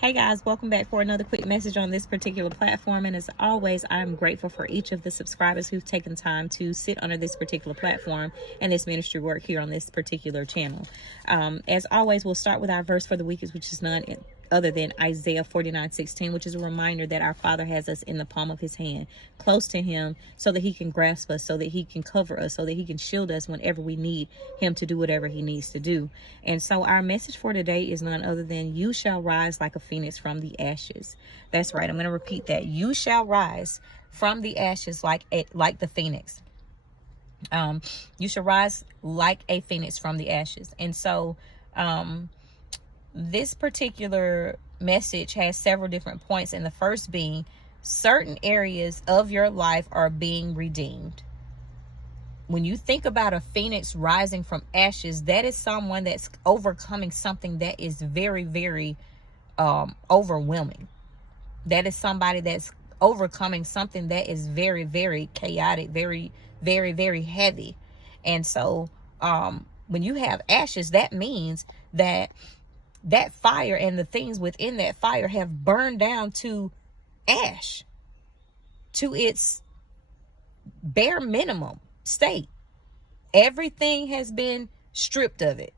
Hey guys, welcome back for another quick message on this particular platform. And as always, I'm grateful for each of the subscribers who've taken time to sit under this particular platform and this ministry work here on this particular channel. As always, we'll start with our verse for the week, which is none other than Isaiah 49:16, which is a reminder that our Father has us in the palm of his hand, close to him, so that he can grasp us, so that he can cover us, so that he can shield us whenever we need him to do whatever he needs to do. And so our message for today is none other than you shall rise like a phoenix from the ashes. That's right. I'm going to repeat that. You shall rise from the ashes like the phoenix. You shall rise like a phoenix from the ashes. And so, this particular message has several different points, and the first being certain areas of your life are being redeemed. When you think about a phoenix rising from ashes, that is someone that's overcoming something that is very, very overwhelming. That is somebody that's overcoming something that is very, very chaotic, very, very, very heavy. And so when you have ashes, that means that fire and the things within that fire have burned down to ash, to its bare minimum state. Everything has been stripped of it.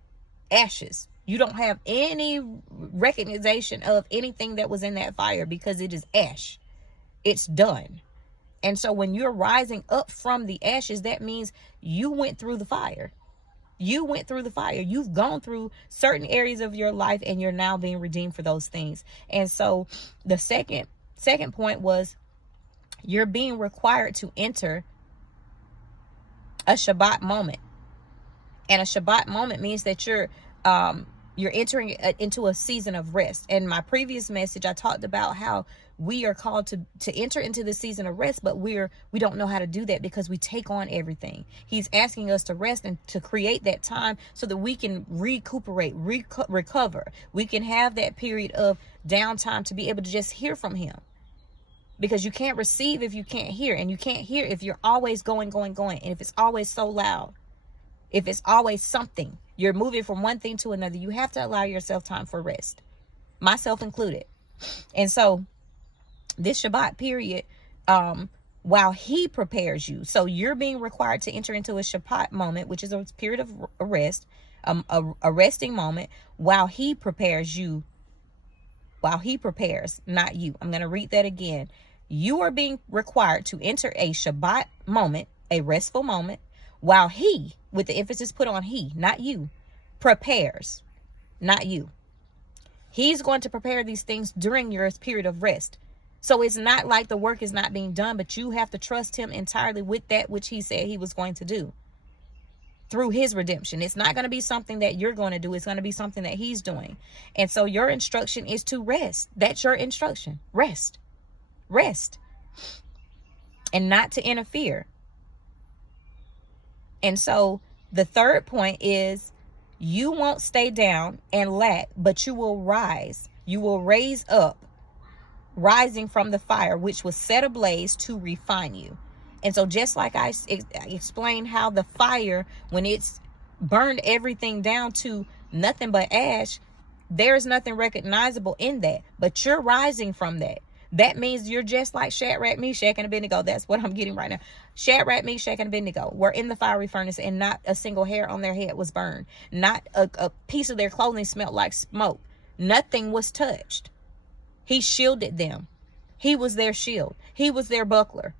Ashes. You don't have any recognition of anything that was in that fire because it is ash. It's done. And so when you're rising up from the ashes, that means you went through the fire. You went through the fire. You've gone through certain areas of your life and you're now being redeemed for those things. And so the second point was you're being required to enter a Shabbat moment. And a Shabbat moment means that you're entering into a season of rest. In my previous message, I talked about how we are called to enter into the season of rest, but we don't know how to do that because we take on everything. He's asking us to rest and to create that time so that we can recuperate, recover. We can have that period of downtime to be able to just hear from him. Because you can't receive if you can't hear, and you can't hear if you're always going, and if it's always so loud, if it's always something, you're moving from one thing to another. You have to allow yourself time for rest, myself included. And so this Shabbat period, while he prepares you, so you're being required to enter into a Shabbat moment, which is a period of rest, a resting moment, while he prepares you, not you. I'm going to read that again. You are being required to enter a Shabbat moment, a restful moment, while he, with the emphasis put on he, not you, prepares, not you. He's going to prepare these things during your period of rest. So it's not like the work is not being done, but you have to trust him entirely with that which he said he was going to do through his redemption. It's not going to be something that you're going to do. It's going to be something that he's doing. And so your instruction is to rest. That's your instruction. Rest. Rest. And not to interfere. And so the third point is you won't stay down and lack, but you will rise. You will raise up, rising from the fire, which was set ablaze to refine you. And so just like I explained how the fire, when it's burned everything down to nothing but ash, there's nothing recognizable in that. But you're rising from that. That means you're just like Shadrach, Meshach, and Abednego. That's what I'm getting right now. Shadrach, Meshach, and Abednego were in the fiery furnace, and not a single hair on their head was burned. Not a piece of their clothing smelled like smoke. Nothing was touched. He shielded them. He was their shield. He was their buckler.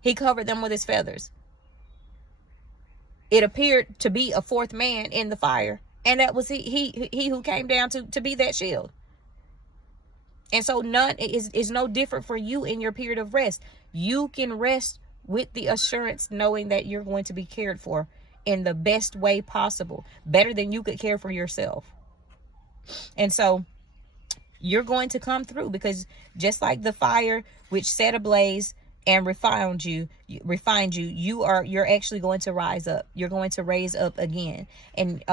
He covered them with his feathers. It appeared to be a fourth man in the fire, and that was he who came down to be that shield. And so none is no different for you in your period of rest. You can rest with the assurance knowing that you're going to be cared for in the best way possible, better than you could care for yourself. And so you're going to come through, because just like the fire which set ablaze and refined you, you're actually going to rise up. You're going to raise up again. And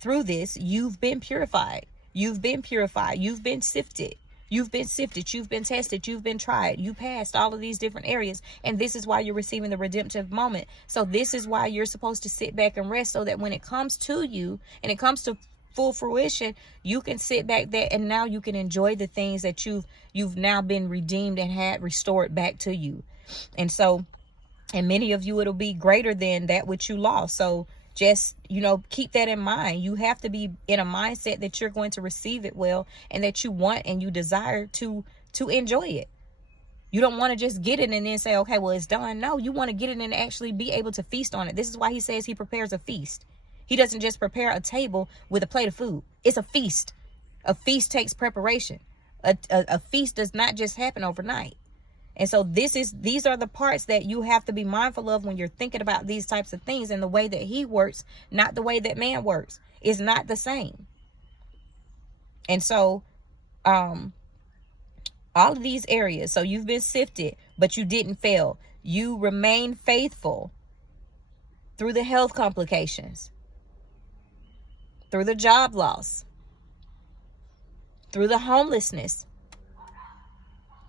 through this, you've been purified. You've been purified. You've been sifted. You've been sifted. You've been tested. You've been tried. You passed all of these different areas. And this is why you're receiving the redemptive moment. So this is why you're supposed to sit back and rest, so that when it comes to you and it comes to full fruition, you can sit back there and now you can enjoy the things that you've now been redeemed and had restored back to you. And so, and many of you, it'll be greater than that which you lost. So just, keep that in mind. You have to be in a mindset that you're going to receive it well, and that you want and you desire to enjoy it. You don't want to just get it and then say, okay, well, it's done. No, you want to get it and actually be able to feast on it. This is why he says he prepares a feast. He doesn't just prepare a table with a plate of food. It's a feast. A feast takes preparation. A feast does not just happen overnight. And so these are the parts that you have to be mindful of when you're thinking about these types of things, and the way that he works, not the way that man works, is not the same. And so, all of these areas, so you've been sifted, but you didn't fail. You remain faithful through the health complications, through the job loss, through the homelessness,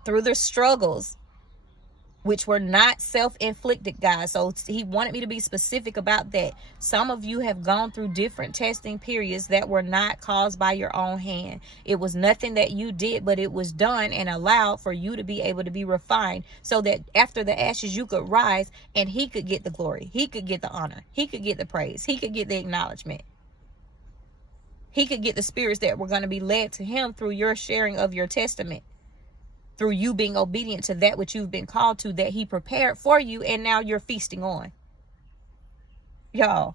through the struggles, which were not self-inflicted, guys. So he wanted me to be specific about that. Some of you have gone through different testing periods that were not caused by your own hand. It was nothing that you did, but it was done and allowed for you to be able to be refined, so that after the ashes you could rise and he could get the glory. He could get the honor. He could get the praise. He could get the acknowledgement. He could get the spirits that were going to be led to him through your sharing of your testament, through you being obedient to that which you've been called to, that he prepared for you, and now you're feasting on. Y'all,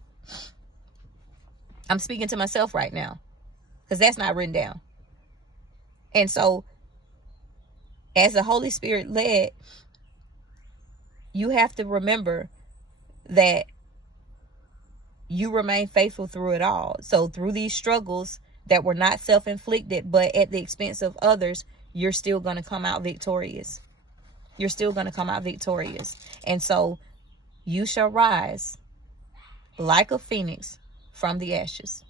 I'm speaking to myself right now, because that's not written down. And so, as the Holy Spirit led, you have to remember that you remain faithful through it all. So through these struggles that were not self-inflicted, but at the expense of others, you're still going to come out victorious. You're still going to come out victorious. And so you shall rise like a phoenix from the ashes.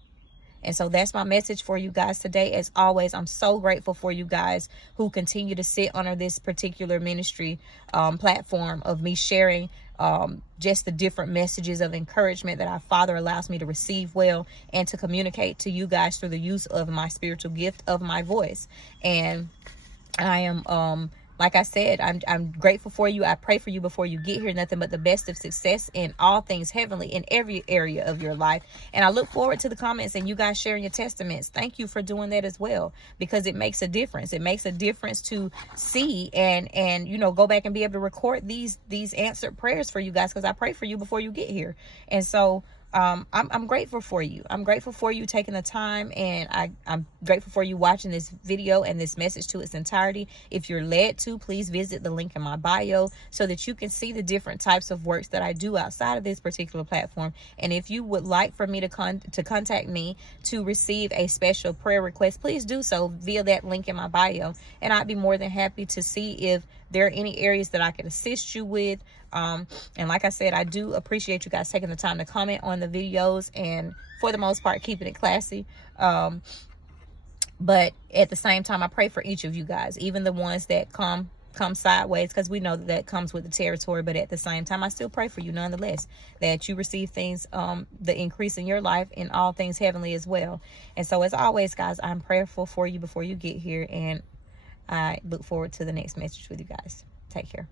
And so that's my message for you guys today. As always, I'm so grateful for you guys who continue to sit under this particular ministry platform of me sharing just the different messages of encouragement that our Father allows me to receive well, and to communicate to you guys through the use of my spiritual gift of my voice. And I am like I said, I'm grateful for you. I pray for you before you get here. Nothing but the best of success in all things heavenly in every area of your life. And I look forward to the comments and you guys sharing your testaments. Thank you for doing that as well, because it makes a difference. It makes a difference to see and go back and be able to record these answered prayers for you guys, because I pray for you before you get here. And so I'm grateful for you. I'm grateful for you taking the time, and I'm grateful for you watching this video and this message to its entirety. If you're led to, please visit the link in my bio so that you can see the different types of works that I do outside of this particular platform. And if you would like for me to contact me to receive a special prayer request, please do so via that link in my bio, and I'd be more than happy to see if there are any areas that I can assist you with. And like I said, I do appreciate you guys taking the time to comment on the videos, and for the most part keeping it classy. But at the same time, I pray for each of you guys, even the ones that come sideways, because we know that comes with the territory. But at the same time, I still pray for you nonetheless, that you receive things, the increase in your life in all things heavenly as well. And so as always, guys, I'm prayerful for you before you get here, and I look forward to the next message with you guys. Take care.